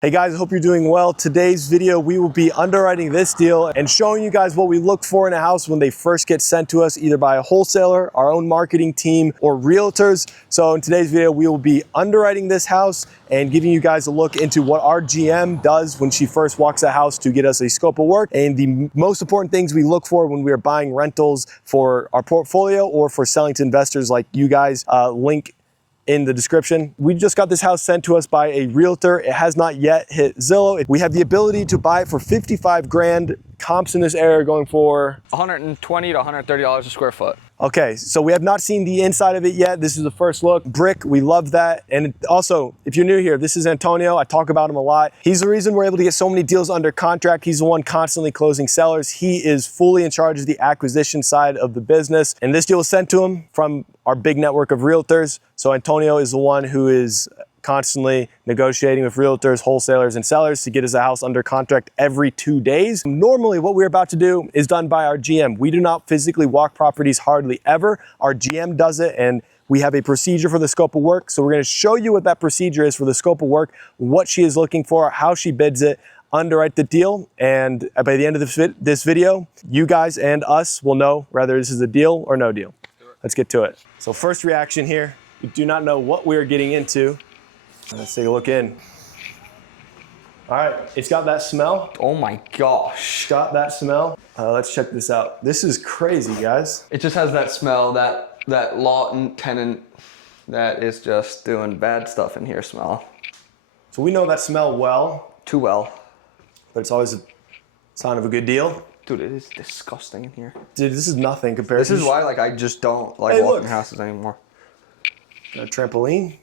Hey guys, I hope you're doing well. Today's video, we will be underwriting this deal and showing you guys what we look for in a house when they first get sent to us, either by a wholesaler, our own marketing team, or realtors. So in today's video, we will be underwriting this house and giving you guys a look into what our GM does when she first walks the house to get us a scope of work and the most important things we look for when we are buying rentals for our portfolio or for selling to investors like you guys. Link in the description. We just got this house sent to us by a realtor. It has not yet hit Zillow. We have the ability to buy it for 55 grand. Comps in this area are going for $120 to $130 a square foot. Okay, so we have not seen the inside of it yet. This is the first look. Brick, we love that. And also, if you're new here, this is Antonio. I talk about him a lot. He's the reason we're able to get so many deals under contract. He's the one constantly closing sellers. He is fully in charge of the acquisition side of the business. And this deal was sent to him from our big network of realtors. So Antonio is the one who is constantly negotiating with realtors, wholesalers, and sellers to get us a house under contract every 2 days. Normally, what we're about to do is done by our GM. We do not physically walk properties hardly ever. Our GM does it, and we have a procedure for the scope of work. So we're going to show you what that procedure is for the scope of work, what she is looking for, how she bids it, underwrite the deal, and by the end of this video, you guys and us will know whether this is a deal or no deal. Let's get to it. So first reaction here, we do not know what we're getting into. Let's take a look in. All right, it's got that smell. Oh my gosh. It's got that smell. Let's check this out. This is crazy, guys. It just has that smell, that latent tenant that is just doing bad stuff in here smell. So we know that smell well. Too well. But it's always a sign of a good deal. Dude, it is disgusting in here. Dude, this is nothing compared to... This is why I just don't like walking houses anymore. Got a trampoline.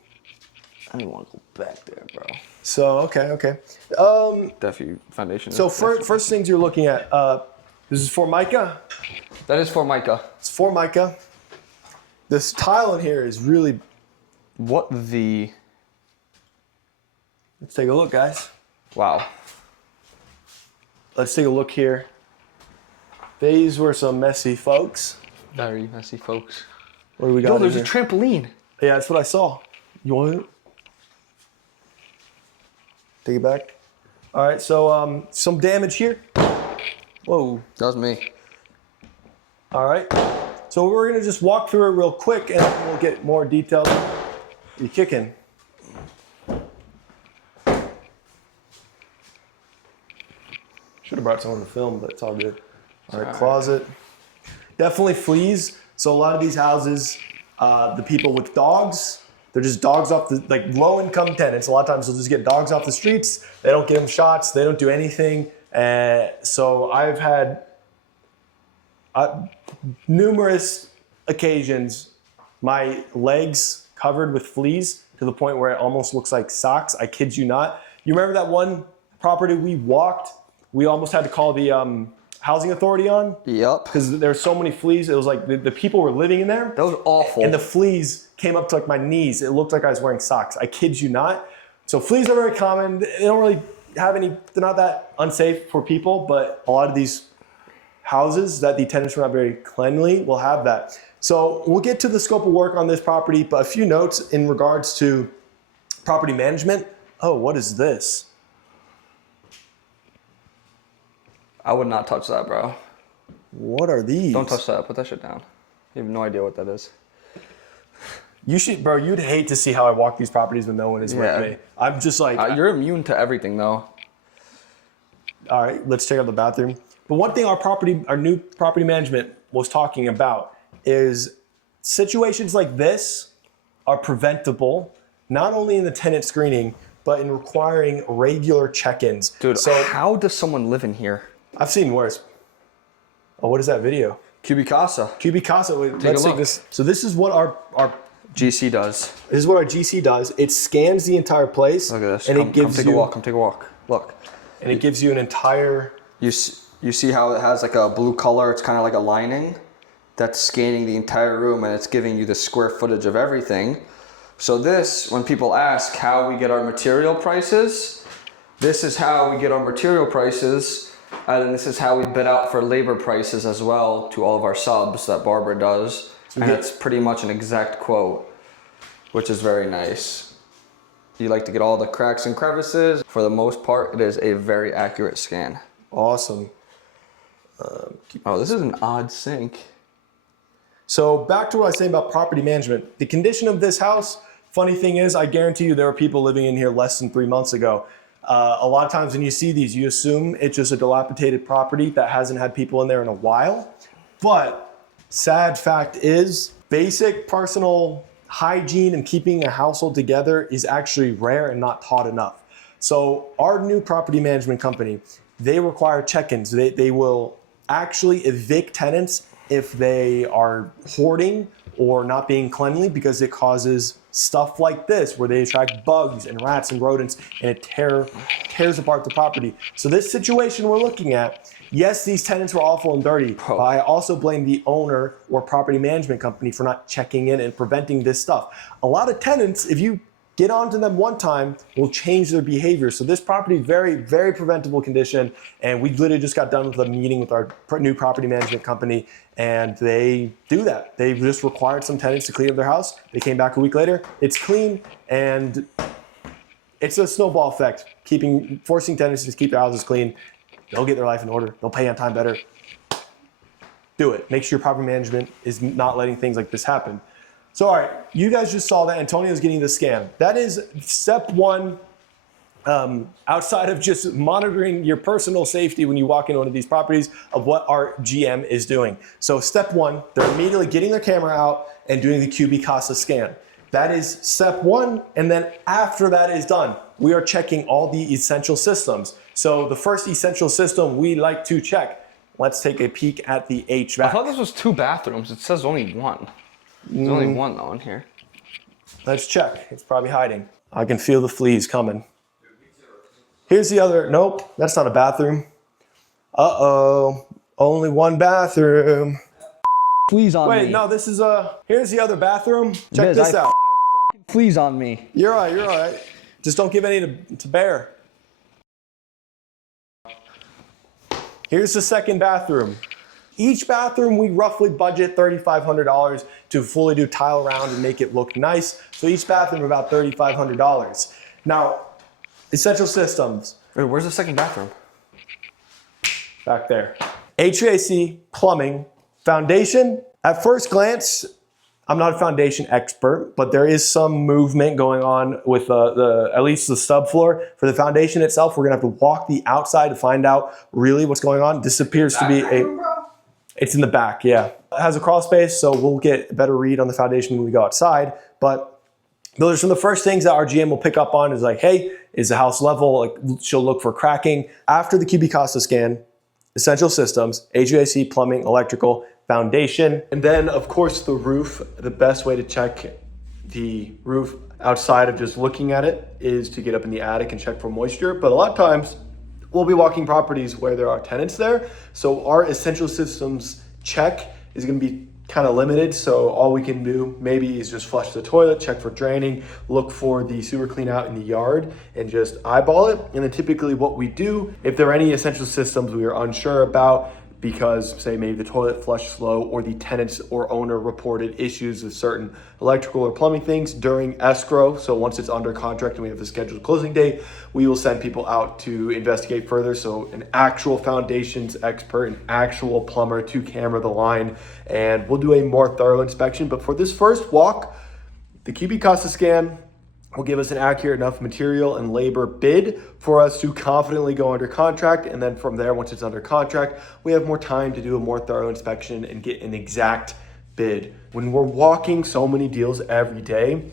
I don't want to go back there, bro. So, okay. Definitely foundation. So first things you're looking at, this is Formica? That is Formica. It's Formica. This tile in here is really... What the... Let's take a look, guys. Wow. Let's take a look here. These were some messy folks. Very messy, folks. What do we got? Yo, there's a trampoline. Yeah, that's what I saw. You want it? Take it back. All right, so some damage here. Whoa. That was me. All right. So we're gonna just walk through it real quick and we'll get more details. You kicking. Should have brought someone to film, but it's all good. All right, closet. Definitely fleas. So a lot of these houses, the people with dogs, they're just dogs off the, like low-income tenants. A lot of times they'll just get dogs off the streets. They don't give them shots. They don't do anything. So I've had numerous occasions, my legs covered with fleas to the point where it almost looks like socks. I kid you not. You remember that one property we walked? We almost had to call the housing authority on. Yep. Because there were so many fleas. It was like the people were living in there. That was awful. And the fleas came up to like my knees. It looked like I was wearing socks. I kid you not. So fleas are very common. They don't really have any, they're not that unsafe for people, but a lot of these houses that the tenants are not very cleanly will have that. So we'll get to the scope of work on this property, but a few notes in regards to property management. Oh, what is this? I would not touch that, bro. What are these? Don't touch that. Put that shit down. You have no idea what that is. You should, bro, you'd hate to see how I walk these properties when no one is with me. I'm just like... you're immune to everything, though. All right, let's check out the bathroom. But one thing our new property management was talking about is situations like this are preventable, not only in the tenant screening, but in requiring regular check-ins. Dude, so how does someone live in here? I've seen worse. Oh, what is that video? Cubicasa. Cubicasa. Take a look. So this is what our GC does. This is what our GC does. It scans the entire place. Look at this. And come take a walk. Come take a walk. Look. And it gives you an entire... You see how it has like a blue color? It's kind of like a lining that's scanning the entire room, and it's giving you the square footage of everything. So this, when people ask how we get our material prices, this is how we get our material prices. And this is how we bid out for labor prices as well to all of our subs that Barbara does. And it's pretty much an exact quote, which is very nice. You like to get all the cracks and crevices. For the most part, it is a very accurate scan. Awesome. Oh, this is an odd sink. So back to what I was saying about property management. The condition of this house, funny thing is, I guarantee you there were people living in here less than 3 months ago. A lot of times when you see these, you assume it's just a dilapidated property that hasn't had people in there in a while. But sad fact is, basic personal hygiene and keeping a household together is actually rare and not taught enough. So our new property management company, they require check-ins. They will actually evict tenants if they are hoarding or not being cleanly, because it causes stuff like this where they attract bugs and rats and rodents, and it tears apart the property. So this situation we're looking at, yes, these tenants were awful and dirty, but I also blame the owner or property management company for not checking in and preventing this stuff. A lot of tenants, if you get onto them one time, will change their behavior. So this property, very, very preventable condition. And we literally just got done with a meeting with our new property management company, and they do that. They just required some tenants to clean up their house. They came back a week later, it's clean, and it's a snowball effect. Forcing tenants to keep their houses clean, they'll get their life in order. They'll pay on time better. Do it. Make sure your property management is not letting things like this happen. So, all right, you guys just saw that Antonio's getting the scan. That is step one, outside of just monitoring your personal safety when you walk into one of these properties, of what our GM is doing. So step one, they're immediately getting their camera out and doing the QB Casa scan. That is step one, and then after that is done, we are checking all the essential systems. So the first essential system we like to check, let's take a peek at the HVAC. I thought this was 2 bathrooms. It says only 1. There's only 1 though in here. Let's check. It's probably hiding. I can feel the fleas coming. Here's the other. Nope, that's not a bathroom. Uh-oh. Only 1 bathroom. Fleas on me. Wait, no, this is here's the other bathroom. Check this out. Fleas on me. You're all right, you're all right. Just don't give any to Bear. Here's the second bathroom. Each bathroom, we roughly budget $3,500 to fully do tile around and make it look nice. So each bathroom about $3,500. Now, essential systems. Wait, where's the second bathroom? Back there. HVAC, plumbing, foundation. At first glance, I'm not a foundation expert, but there is some movement going on with at least the subfloor. For the foundation itself, we're gonna have to walk the outside to find out really what's going on. This appears to be it's in the back, yeah. It has a crawl space, so we'll get a better read on the foundation when we go outside. But those are some of the first things that our GM will pick up on, is like, hey, is the house level? Like, she'll look for cracking. After the QB Casa scan, essential systems, HVAC, plumbing, electrical, foundation, and then of course the roof. The best way to check the roof outside of just looking at it is to get up in the attic and check for moisture. But a lot of times, we'll be walking properties where there are tenants there. So our essential systems check is gonna be kind of limited. So all we can do maybe is just flush the toilet, check for draining, look for the sewer clean out in the yard, and just eyeball it. And then typically what we do, if there are any essential systems we are unsure about, because say maybe the toilet flushed slow, or the tenants or owner reported issues with certain electrical or plumbing things during escrow. So once it's under contract and we have the scheduled closing date, we will send people out to investigate further. So an actual foundations expert, an actual plumber to camera the line, and we'll do a more thorough inspection. But for this first walk, the QB Casa scan will give us an accurate enough material and labor bid for us to confidently go under contract. And then from there, once it's under contract, we have more time to do a more thorough inspection and get an exact bid. When we're walking so many deals every day,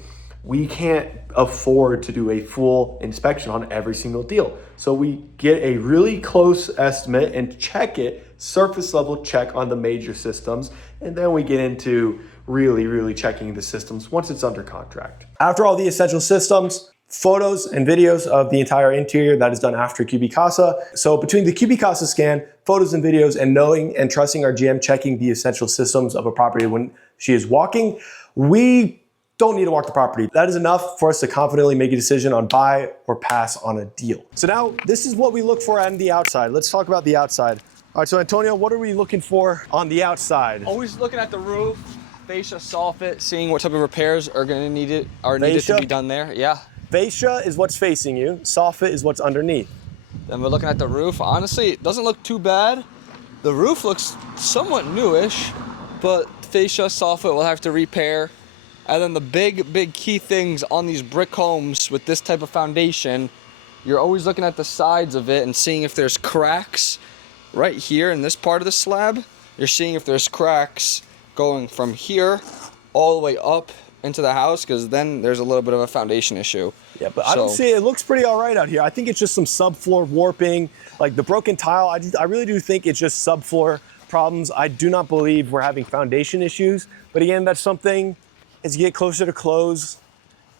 we can't afford to do a full inspection on every single deal. So we get a really close estimate and check it, surface level check on the major systems. And then we get into really checking the systems once it's under contract. After all the essential systems, photos and videos of the entire interior, that is done after QB Casa. So between the QB Casa scan, photos and videos, and knowing and trusting our GM checking the essential systems of a property when she is walking, we don't need to walk the property. That is enough for us to confidently make a decision on buy or pass on a deal. So now this is what we look for on the outside. Let's talk about the outside. All right, so Antonio, what are we looking for on the outside? Always looking at the roof, fascia, soffit, seeing what type of repairs are needed to be done there. Yeah. Fascia is what's facing you. Soffit is what's underneath. Then we're looking at the roof. Honestly, it doesn't look too bad. The roof looks somewhat newish, but fascia, soffit we'll have to repair. And then the big key things on these brick homes with this type of foundation, you're always looking at the sides of it and seeing if there's cracks right here in this part of the slab. You're seeing if there's cracks going from here all the way up into the house, because then there's a little bit of a foundation issue. Yeah, but I don't see it. It looks pretty all right out here. I think it's just some subfloor warping, like the broken tile. I really do think it's just subfloor problems. I do not believe we're having foundation issues. But again, that's something as you get closer to close,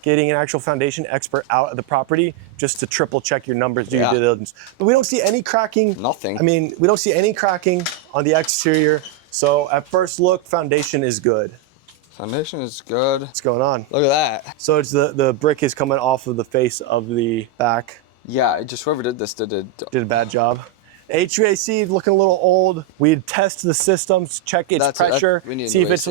getting an actual foundation expert out of the property just to triple check your numbers, do your due diligence. But we don't see any cracking. Nothing. I mean, we don't see any cracking on the exterior. So at first look, foundation is good. Foundation is good. What's going on? Look at that. So it's the brick is coming off of the face of the back. Yeah, it just whoever did this did a bad job. HVAC looking a little old. We'd test the systems, check its pressure, see if it's.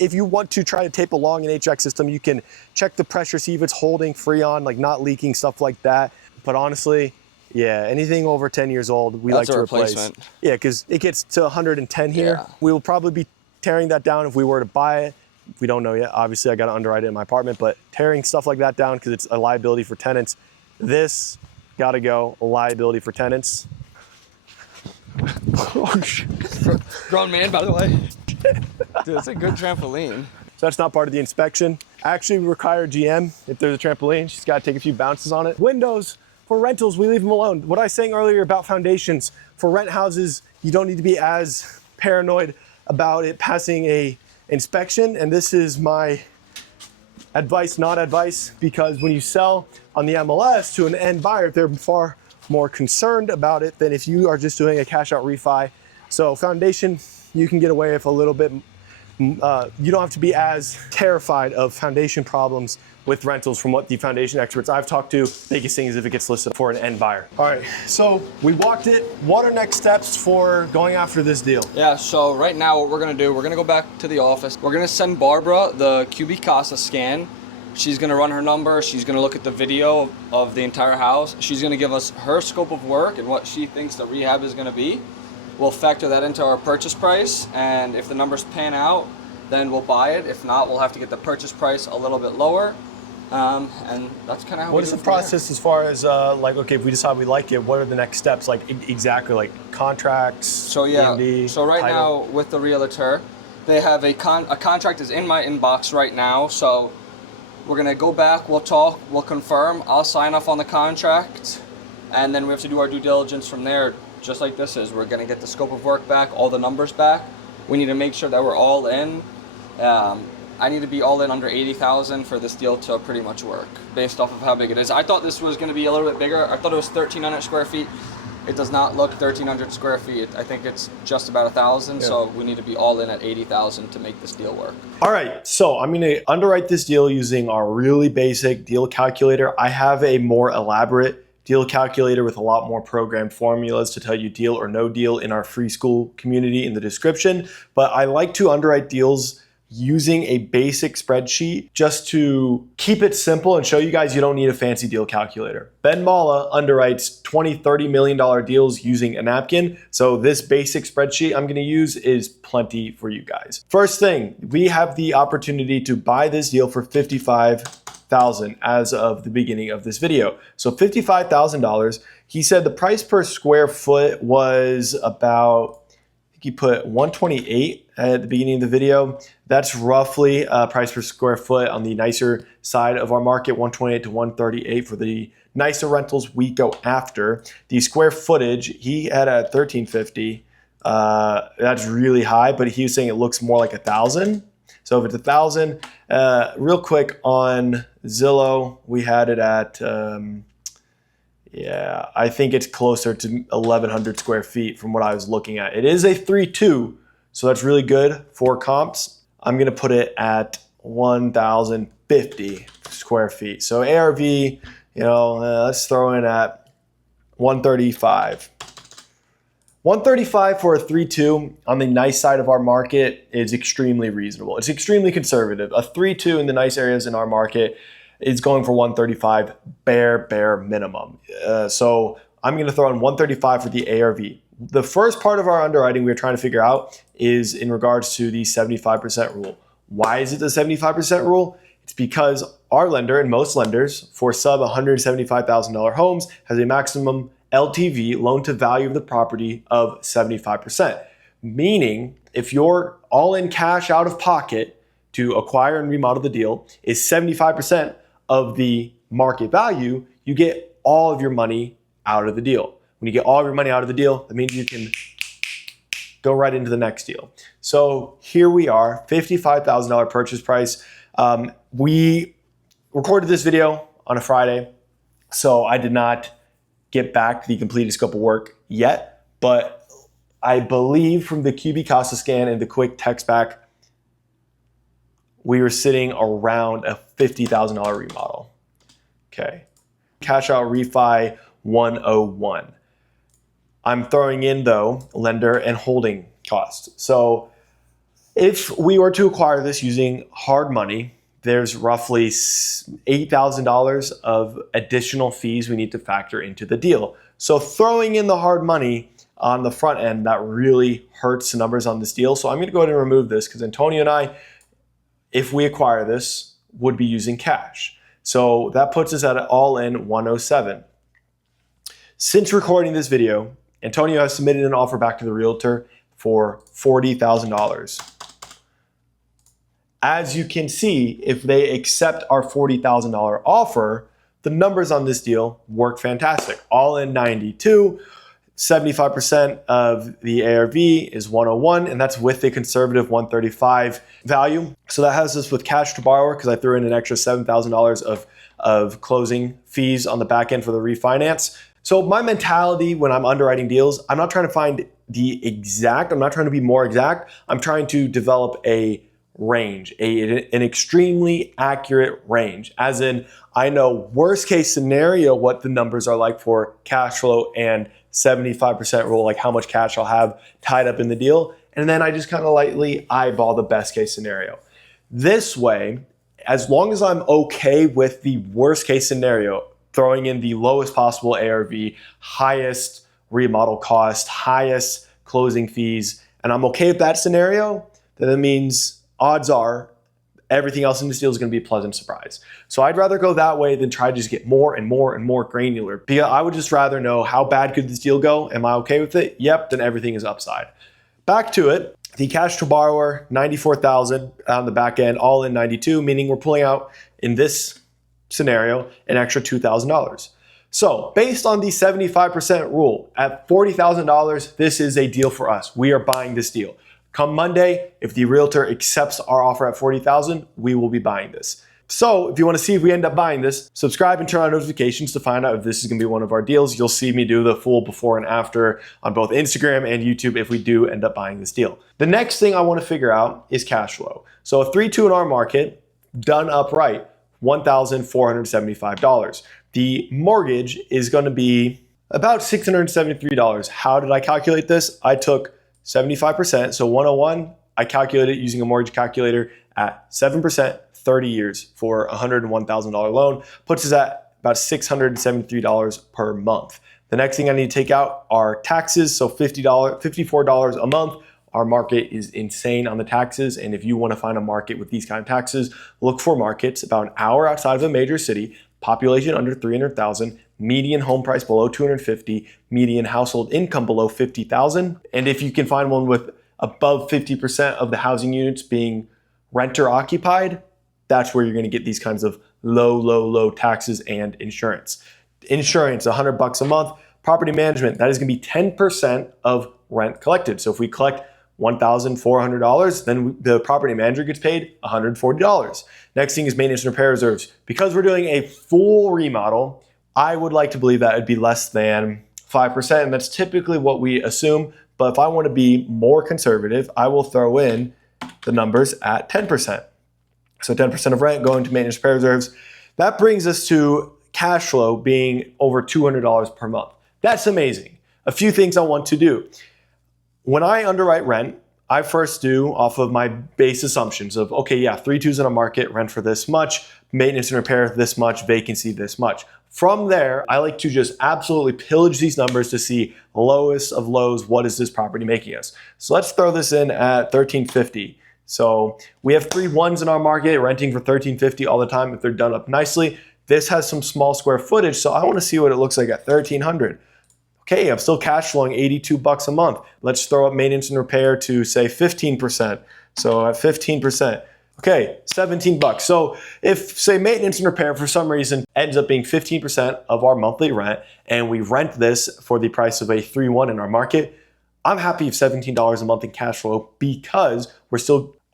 If you want to try to tape along an HVAC system, you can check the pressure, see if it's holding freon, like not leaking, stuff like that. But honestly, yeah, anything over 10 years old, we like to replace. Yeah, because it gets to 110 here. Yeah. We will probably be tearing that down if we were to buy it. We don't know yet. Obviously, I got to underwrite it in my apartment, but tearing stuff like that down because it's a liability for tenants. This got to go, a liability for tenants. Oh, shit. Grown man, by the way. Dude, it's a good trampoline. So that's not part of the inspection. Actually, we require GM, if there's a trampoline, she's got to take a few bounces on it. Windows, for rentals, we leave them alone. What I was saying earlier about foundations, for rent houses, you don't need to be as paranoid about it passing a inspection. And this is my advice, not advice, because when you sell on the MLS to an end buyer, they're far more concerned about it than if you are just doing a cash out refi. So foundation, you can get away with a little bit. You don't have to be as terrified of foundation problems with rentals from what the foundation experts I've talked to. Biggest thing is if it gets listed for an end buyer. All right, so we walked it. What are next steps for going after this deal? Yeah, so right now what we're gonna do, we're gonna go back to the office. We're gonna send Barbara the QB Casa scan. She's gonna run her number. She's gonna look at the video of the entire house. She's gonna give us her scope of work and what she thinks the rehab is gonna be. We'll factor that into our purchase price, and if the numbers pan out, then we'll buy it. If not, we'll have to get the purchase price a little bit lower. And that's kind of how What is the process as far as like, okay, if we decide we like it, what are the next steps? Like exactly like contracts, so yeah, EMD, so right title? now with the realtor, they have a contract is in my inbox right now. So we're gonna go back, we'll talk, we'll confirm, I'll sign off on the contract, and then we have to do our due diligence from there, just like this is. We're gonna get the scope of work back, all the numbers back. We need to make sure that we're all in. I need to be all in under 80,000 for this deal to pretty much work, based off of how big it is. I thought this was going to be a little bit bigger. I thought it was 1,300 square feet. It does not look 1,300 square feet. I think it's just about 1,000. Yeah. So we need to be all in at 80,000 to make this deal work. All right, so I'm going to underwrite this deal using our really basic deal calculator. I have a more elaborate deal calculator with a lot more programmed formulas to tell you deal or no deal in our free school community in the description. But I like to underwrite deals using a basic spreadsheet just to keep it simple and show you guys you don't need a fancy deal calculator. Ben Mala underwrites $20, $30 million deals using a napkin. So this basic spreadsheet I'm gonna use is plenty for you guys. First thing, we have the opportunity to buy this deal for $55,000 as of the beginning of this video. So $55,000, he said the price per square foot was about, I think he put 128 at the beginning of the video. That's roughly price per square foot on the nicer side of our market, 128 to 138 for the nicer rentals we go after. The square footage, he had at 1,350. That's really high, but he was saying it looks more like 1,000. So if it's 1,000, real quick on Zillow, we had it at, yeah, I think it's closer to 1,100 square feet from what I was looking at. It is a 3.2, so that's really good for comps. I'm gonna put it at 1,050 square feet. So ARV, you know, let's throw in at 135. 135 for a 3.2 on the nice side of our market is extremely reasonable. It's extremely conservative. A 3.2 in the nice areas in our market, It's going for 135 bare minimum. So I'm going to throw in 135 for the ARV. The first part of our underwriting we're trying to figure out is in regards to the 75% rule. Why is it the 75% rule? It's because our lender and most lenders for sub $175,000 homes has a maximum LTV, loan to value of the property, of 75%. Meaning if your all in cash out of pocket to acquire and remodel the deal is 75% of the market value, you get all of your money out of the deal. When you get all of your money out of the deal, that means you can go right into the next deal. So here we are, $55,000 purchase price. We recorded this video on a Friday, so I did not get back the completed scope of work yet, but I believe from the QB Casa scan and the quick text back, we were sitting around a $50,000 remodel. Okay. Cash out refi 101. I'm throwing in though lender and holding costs. So if we were to acquire this using hard money, there's roughly $8,000 of additional fees we need to factor into the deal. So throwing in the hard money on the front end, that really hurts the numbers on this deal. So I'm going to go ahead and remove this because Antonio and I, if we acquire this, would be using cash. So that puts us at an all-in 107. Since recording this video, Antonio has submitted an offer back to the realtor for $40,000. As you can see, if they accept our $40,000 offer, the numbers on this deal work fantastic. All in 92, 75% of the ARV is 101, and that's with the conservative 135 value. So that has us with cash to borrower because I threw in an extra $7,000 of closing fees on the back end for the refinance. So my mentality when I'm underwriting deals, I'm not trying to find the exact, I'm not trying to be more exact. I'm trying to develop a range, an extremely accurate range. As in, I know worst case scenario what the numbers are like for cash flow and 75% rule, like how much cash I'll have tied up in the deal. And then I just kind of lightly eyeball the best case scenario. This way, as long as I'm okay with the worst case scenario, throwing in the lowest possible ARV, highest remodel cost, highest closing fees, and I'm okay with that scenario, then that means odds are everything else in this deal is going to be a pleasant surprise. So I'd rather go that way than try to just get more and more and more granular. Because I would just rather know how bad could this deal go? Am I okay with it? Yep, then everything is upside. Back to it. The cash to borrower, $94,000 on the back end, all in 92, meaning we're pulling out in this scenario an extra $2,000. So based on the 75% rule at $40,000, this is a deal for us. We are buying this deal. Come Monday, if the realtor accepts our offer at $40,000, we will be buying this. So if you want to see if we end up buying this, subscribe and turn on notifications to find out if this is going to be one of our deals. You'll see me do the full before and after on both Instagram and YouTube if we do end up buying this deal. The next thing I want to figure out is cash flow. So a 3-2 in our market, done upright, $1,475. The mortgage is going to be about $673. How did I calculate this? I took 75%, so 101, I calculated using a mortgage calculator at 7%, 30 years for a $101,000 loan, puts us at about $673 per month. The next thing I need to take out are taxes, so $54 a month. Our market is insane on the taxes, and if you want to find a market with these kind of taxes, look for markets about an hour outside of a major city, population under 300,000, median home price below 250, median household income below 50,000. And if you can find one with above 50% of the housing units being renter occupied, that's where you're going to get these kinds of low taxes and insurance. Insurance, $100 a month. Property management, that is going to be 10% of rent collected. So if we collect $1,400, then the property manager gets paid $140. Next thing is maintenance and repair reserves. Because we're doing a full remodel, I would like to believe that it'd be less than 5%, and that's typically what we assume. But if I want to be more conservative, I will throw in the numbers at 10%. So 10% of rent going to maintenance and repair reserves. That brings us to cash flow being over $200 per month. That's amazing. A few things I want to do. When I underwrite rent, I first do off of my base assumptions of, okay, yeah, 3.2s in a market, rent for this much, maintenance and repair this much, vacancy this much. From there, I like to just absolutely pillage these numbers to see lowest of lows, what is this property making us? So let's throw this in at $1,350. So we have 3.1s in our market, renting for $1,350 all the time if they're done up nicely. This has some small square footage, so I want to see what it looks like at $1,300. Okay, I'm still cash flowing $82 a month. Let's throw up maintenance and repair to say 15%. So at 15%, okay, $17. So if say maintenance and repair for some reason ends up being 15% of our monthly rent and we rent this for the price of a 3.1 in our market, I'm happy with $17 a month in cash flow because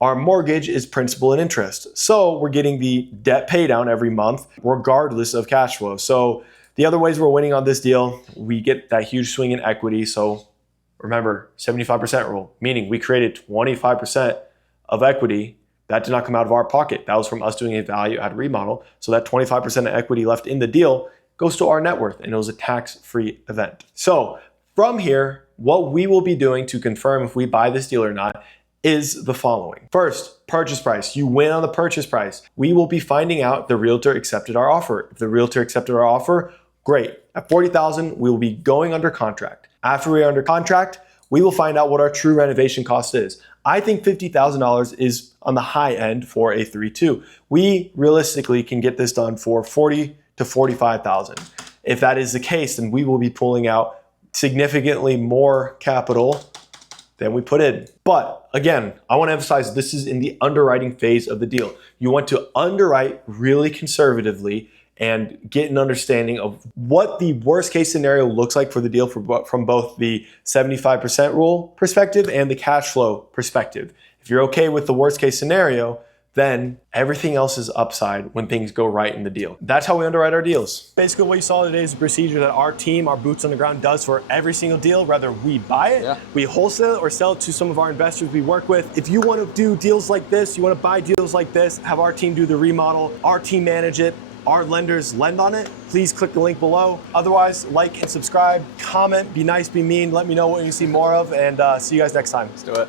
our mortgage is principal and interest. So we're getting the debt pay down every month regardless of cash flow. So the other ways we're winning on this deal, we get that huge swing in equity. So remember, 75% rule, meaning we created 25% of equity. That did not come out of our pocket. That was from us doing a value add remodel. So that 25% of equity left in the deal goes to our net worth, and it was a tax-free event. So from here, what we will be doing to confirm if we buy this deal or not is the following. First, purchase price. You win on the purchase price. We will be finding out if the realtor accepted our offer. If the realtor accepted our offer, great. At $40,000, we will be going under contract. After we are under contract, we will find out what our true renovation cost is. I think $50,000 is on the high end for a 3.2. We realistically can get this done for $40,000 to $45,000. If that is the case, then we will be pulling out significantly more capital than we put in. But again, I want to emphasize this is in the underwriting phase of the deal. You want to underwrite really conservatively and get an understanding of what the worst case scenario looks like for the deal from both the 75% rule perspective and the cash flow perspective. If you're okay with the worst case scenario, then everything else is upside when things go right in the deal. That's how we underwrite our deals. Basically what you saw today is a procedure that our team, our boots on the ground, does for every single deal, whether we buy it, we wholesale it, or sell it to some of our investors we work with. If you want to do deals like this, you want to buy deals like this, have our team do the remodel, our team manage it, our lenders lend on it, please click the link below. Otherwise, like and subscribe, comment, be nice, be mean, let me know what you see more of, and see you guys next time. Let's do it.